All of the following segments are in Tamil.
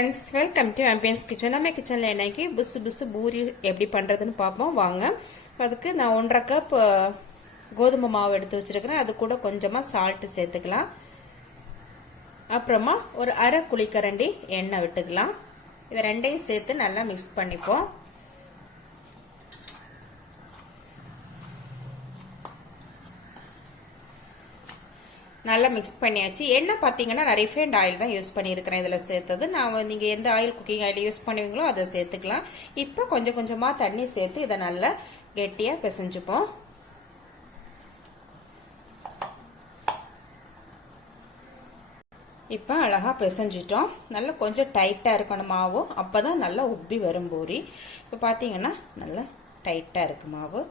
friends, welcome to Ambience Kitchen. நம்ம கிச்சன்ல இன்னைக்கு புசு புசு பூரி எப்படி பண்றதுன்னு பாப்போம் வாங்க. அதுக்கு நான் 1.5 கப் கோதுமை மாவு எடுத்து வச்சிருக்கேன். அது கூட கொஞ்சமா salt சேர்த்துக்கலாம். அப்புறமா ஒரு அரை குழிக்கரண்டி எண்ணெய் விட்டுக்கலாம். இத ரெண்டையும் சேர்த்து நல்லா mix பண்ணிப்போம். நல்லா மிக்ஸ் பண்ணியாச்சு. எண்ணெய் பார்த்தீங்கன்னா நான் ரிஃபைண்ட் ஆயில் தான் யூஸ் பண்ணியிருக்கிறேன் இதில் சேர்த்தது. நான் நீங்கள் எந்த ஆயில் குக்கிங் ஆயில் யூஸ் பண்ணுவீங்களோ அதை சேர்த்துக்கலாம். இப்போ கொஞ்சம் கொஞ்சமாக தண்ணி சேர்த்து இதை நல்லா கெட்டியாக பிசைஞ்சுப்போம். இப்போ அழகாக பிசைஞ்சிட்டோம். நல்லா கொஞ்சம் டைட்டாக இருக்கணும் மாவு, அப்போ தான் நல்லா உப்பி வரும் பூரி. இப்போ பார்த்தீங்கன்னா நல்லா டைட்டாக இருக்கு மாவு.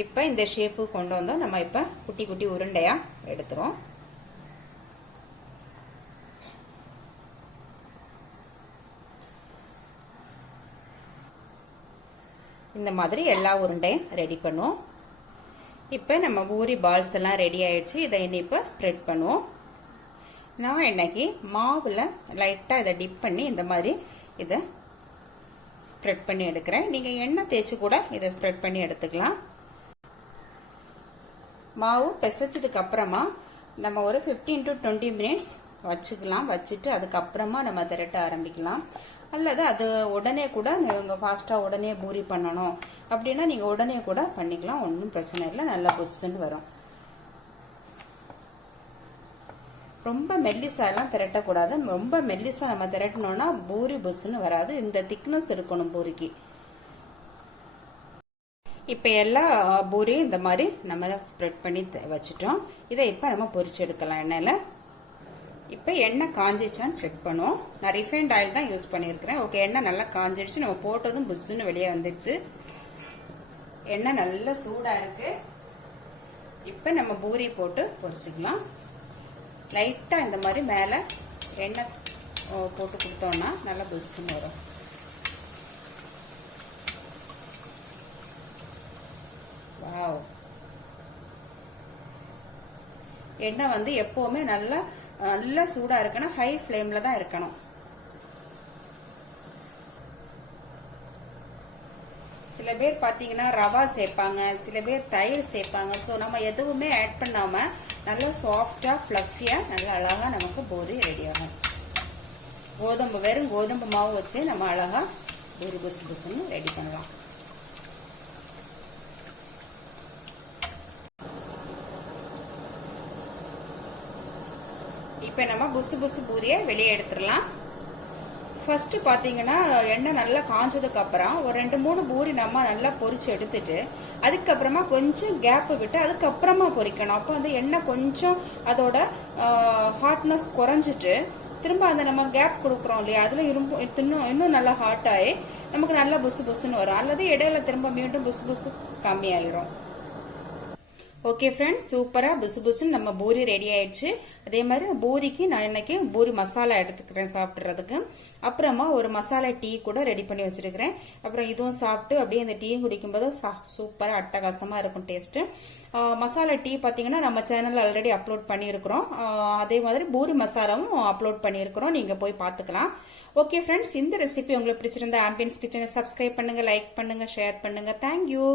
இப்போ இந்த ஷேப்பு கொண்டு வந்தோம். நம்ம இப்போ குட்டி குட்டி உருண்டையா எடுத்துறோம். இந்த மாதிரி எல்லா உருண்டையும் ரெடி பண்ணுவோம். இப்போ நம்ம பூரி பால்ஸ் எல்லாம் ரெடி ஆயிடுச்சு. இதை இப்போ ஸ்ப்ரெட் பண்ணுவோம். நான் இன்னைக்கு மாவுல லைட்டா இதை டிப் பண்ணி இந்த மாதிரி இதை ஸ்ப்ரெட் பண்ணி எடுக்கிறேன். நீங்க எண்ணெய் தேய்ச்சி கூட இதை ஸ்ப்ரெட் பண்ணி எடுத்துக்கலாம். மாவு பிசைச்சதுக்கு அப்புறமா நம்ம ஒரு 15 to 20 மினிட்ஸ் வச்சுக்கலாம். வச்சுட்டு அதுக்கப்புறமா நம்ம திரட்ட ஆரம்பிக்கலாம். அல்லது அது உடனே கூட நீங்கள் ஃபாஸ்ட்டாக உடனே பூரி பண்ணணும் அப்படின்னா நீங்கள் உடனே கூட பண்ணிக்கலாம். ஒன்றும் பிரச்சனை இல்லை, நல்லா புஷ்ஷுன்னு வரும். ரொம்ப மெல்லிசாலாம் திரட்டக்கூடாது. ரொம்ப மெல்லிசா நம்ம திரட்டினோம்னா பூரி புஷ்ஷுன்னு வராது. இந்த திக்னஸ் இருக்கணும் பூரிக்கு. இப்போ எல்லா பூரியும் இந்த மாதிரி நம்ம ஸ்ப்ரெட் பண்ணி வச்சுட்டோம். இதை இப்போ நம்ம பொரிச்சு எடுக்கலாம் எண்ணெயில். இப்போ எண்ணெய் காஞ்சிச்சான்னு செக் பண்ணுவோம். நான் ரிஃபைண்ட் ஆயில் தான் யூஸ் பண்ணியிருக்கிறேன். ஓகே, எண்ணெய் நல்லா காஞ்சிடுச்சு. நம்ம போட்டதும் புஷ்ஷுன்னு வெளியே வந்துடுச்சு. எண்ணெய் நல்லா சூடாக இருக்கு. இப்போ நம்ம பூரி போட்டு பொரிச்சுக்கலாம். லைட்டாக இந்த மாதிரி மேலே எண்ணெய் போட்டு கொடுத்தோம்னா நல்லா புஷ்ஷுன்னு வரும். எண்ணெய் வந்து எப்பவுமே நல்லா சூடா இருக்கணும். ஹை ஃப்ளேம்ல தான் இருக்கணும். சில பேர் பாத்தீங்கன்னா ரவா சேர்ப்பாங்க, சில பேர் தயிர் சேர்ப்பாங்க. ஸோ நம்ம எதுவுமே ஆட் பண்ணாம நல்லா சாஃப்டா ஃப்ளஃபியா நல்லா அழகா நமக்கு பூரி ரெடி ஆகும். வெறும் கோதுமை மாவு வச்சு நம்ம அழகா பூரி புசு புசுன்னு ரெடி பண்ணலாம். இப்போ நம்ம புசு புசு பூரியை வெளியே எடுத்துடலாம். ஃபர்ஸ்ட் பாத்தீங்கன்னா எண்ணெய் நல்லா காஞ்சதுக்கு அப்புறம் ஒரு 2-3 பூரி நம்ம நல்லா பொரிச்சு எடுத்துட்டு அதுக்கப்புறமா கொஞ்சம் கேப் விட்டு அதுக்கப்புறமா பொரிக்கணும். அப்போ வந்து எண்ணெய் கொஞ்சம் அதோட ஹாட்னஸ் குறைஞ்சிட்டு திரும்ப அந்த நம்ம கேப் கொடுக்குறோம் இல்லையா, அதுல இன்னும் நல்லா ஹாட் ஆகி நமக்கு நல்லா புசு புசுன்னு வரும். அல்லது இடையில திரும்ப மீண்டும் புசு புசு கம்மியாயிரும். ஓகே ஃப்ரெண்ட்ஸ், சூப்பரா புசு புசுன்னு நம்ம பூரி ரெடி ஆயிடுச்சு. அதே மாதிரி பூரிக்கு நான் இன்னைக்கு பூரி மசாலா எடுத்துக்கிறேன் சாப்பிட்றதுக்கு. அப்புறமா ஒரு மசாலா டீ கூட ரெடி பண்ணி வச்சிருக்கிறேன். அப்புறம் இதுவும் சாப்பிட்டு அப்படியே இந்த டீயும் குடிக்கும்போது சூப்பரா அட்டகாசமா இருக்கும் டேஸ்ட். மசாலா டீ பாத்தீங்கன்னா நம்ம சேனல்ல ஆல்ரெடி அப்லோட் பண்ணியிருக்கிறோம். அதே மாதிரி பூரி மசாலாவும் அப்லோட் பண்ணியிருக்கிறோம், நீங்க போய் பாத்துக்கலாம். ஓகே ஃப்ரெண்ட்ஸ், இந்த ரெசிபி உங்களுக்கு பிடிச்சிருந்தா ஆம்பியன்ஸ் கிச்சனை சப்ஸ்கிரைப் பண்ணுங்க, லைக் பண்ணுங்க, ஷேர் பண்ணுங்க. தேங்க்யூ.